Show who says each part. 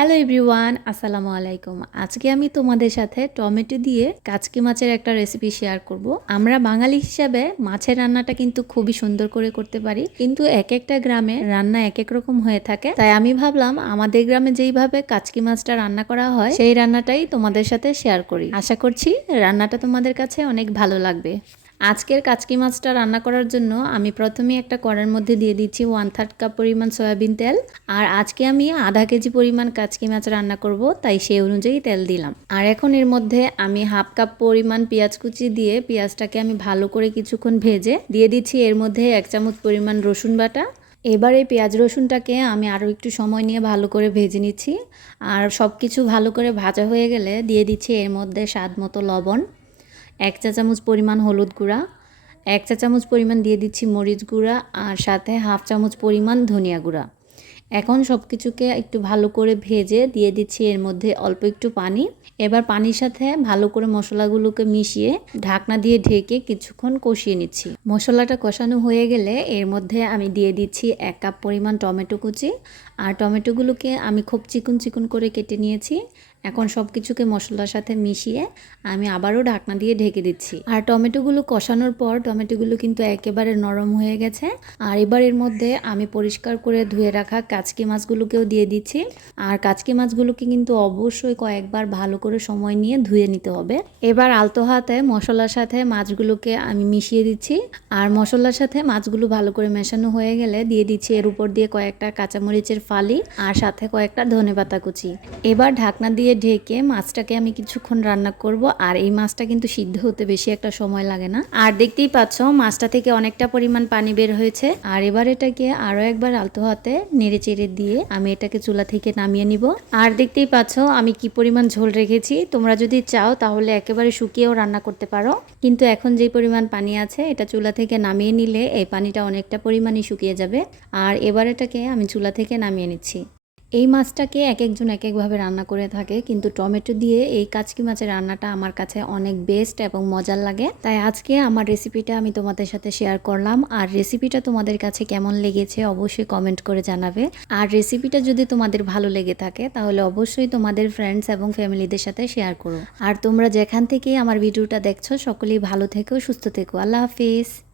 Speaker 1: Hello everyone আসসালামু আলাইকুম। আজকে আমি তোমাদের সাথে টমেটো দিয়ে কাচকি মাছের একটা রেসিপি শেয়ার করব। আমরা বাঙালি হিসাবে মাছের রান্নাটা কিন্তু খুবই সুন্দর করে করতে পারি। কিন্তু এক একটা গ্রামে রান্না এক এক রকম হয়ে থাকে। তাই আমি ভাবলাম, আমাদের গ্রামে যেইভাবে কাচকি মাছটা রান্না করা হয়, সেই রান্নাটাই তোমাদের সাথে শেয়ার করি। আশা করছি রান্নাটা তোমাদের কাছে অনেক ভালো লাগবে। আজকের কাচকি মাছটা রান্না করার জন্য আমি প্রথমে একটা কড়ার মধ্যে দিয়ে দিচ্ছি ওয়ান থার্ড কাপ পরিমাণ সয়াবিন তেল। আর আজকে আমি আধা কেজি পরিমাণ কাচকি মাছ রান্না করব, তাই সেই অনুযায়ী তেল দিলাম। আর এখন এর মধ্যে আমি হাফ কাপ পরিমাণ পেঁয়াজ কুচি দিয়ে পেঁয়াজটাকে আমি ভালো করে কিছুক্ষণ ভেজে দিয়ে দিচ্ছি এর মধ্যে এক চামচ পরিমাণ রসুন বাটা। এবার এই পেঁয়াজ রসুনটাকে আমি আরও একটু সময় নিয়ে ভালো করে ভেজে নিচ্ছি। আর সব কিছু ভালো করে ভাজা হয়ে গেলে দিয়ে দিচ্ছি এর মধ্যে স্বাদ মতো লবণ। এক চা চামচ পরিমাণ হলুদ গুঁড়া, এক চা চামচ পরিমাণ দিয়ে দিচ্ছি মরিচ গুঁড়া আর সাথে হাফ চামচ পরিমাণ ধনিয়া গুঁড়া। এখন সব কিছুকে একটু ভালো করে ভেজে দিয়ে দিচ্ছি এর মধ্যে অল্প একটু পানি। এবার পানির সাথে ভালো করে মশলাগুলোকে মিশিয়ে ঢাকনা দিয়ে ঢেকে কিছুক্ষণ কষিয়ে নিচ্ছি। মশলাটা কষানো হয়ে গেলে এর মধ্যে আমি দিয়ে দিচ্ছি এক কাপ পরিমাণ টমেটো কুচি। আর টমেটোগুলোকে আমি খুব চিকন চিকন করে কেটে নিয়েছি। এখন সব কিছুকে মশলার সাথে মিশিয়ে আমি আবারও ঢাকনা দিয়ে ঢেকে দিচ্ছি। আর টমেটোগুলো কষানোর পর টমেটোগুলো কিন্তু একেবারে নরম হয়ে গেছে। আর এবার এর মধ্যে আমি পরিষ্কার করে ধুয়ে রাখা কাচকি মাছগুলোকেও দিয়ে দিচ্ছি। আর কাচকি মাছগুলোকে কিন্তু অবশ্যই কয়েকবার ভালো করে সময় নিয়ে ধুয়ে নিতে হবে। এবার আলতো হাতে মশলার সাথে মাছগুলোকে আমি মিশিয়ে দিচ্ছি। আর মশলার সাথে মাছগুলো ভালো করে মেশানো হয়ে গেলে দিয়ে দিচ্ছি এর উপর দিয়ে কয়েকটা কাঁচামরিচের ফালি আর সাথে কয়েকটা ধনে পাতা কুচি। এবার ঢাকনা দিয়ে ঢেকে মাছটাকে আমি কিছুক্ষণ রান্না করব, আর এই মাছটা কিন্তু সিদ্ধ হতে বেশি একটা সময় লাগে না। আর দেখতেই পাচ্ছ, মাছটা থেকে অনেকটা পরিমাণ পানি বের হয়েছে। আর এবার এটাকে আরও একবার আলতো হাতে নেড়ে চেড়ে দিয়ে আমি এটাকে চুলা থেকে নামিয়ে নিব। আর দেখতেই পাচ্ছ, আমি কি পরিমাণ ঝোল রেখেছি। তোমরা যদি চাও তাহলে একেবারে শুকিয়েও রান্না করতে পারো। কিন্তু এখন যে পরিমাণ পানি আছে, এটা চুলা থেকে নামিয়ে নিলে এই পানিটা অনেকটা পরিমাণই শুকিয়ে যাবে। আর এবার এটাকে আমি চুলা থেকে নামিয়ে নিচ্ছি। এই মাছটাকে এক একজন এক একভাবে রান্না করে থাকে, কিন্তু টমেটো দিয়ে এই কাচকি মাছের রান্নাটা আমার কাছে অনেক বেস্ট এবং মজার লাগে। তাই আজকে আমার রেসিপিটা আমি তোমাদের সাথে শেয়ার করলাম। আর রেসিপিটা তোমাদের কাছে কেমন লেগেছে অবশ্যই কমেন্ট করে জানাবে। আর রেসিপিটা যদি তোমাদের ভালো লেগে থাকে, তাহলে অবশ্যই তোমাদের ফ্রেন্ডস এবং ফ্যামিলিদের সাথে শেয়ার করো। আর তোমরা যেখান থেকে আমার ভিডিওটা দেখছ, সকলেই ভালো থেকো, সুস্থ থেকো। আল্লাহ হাফিজ।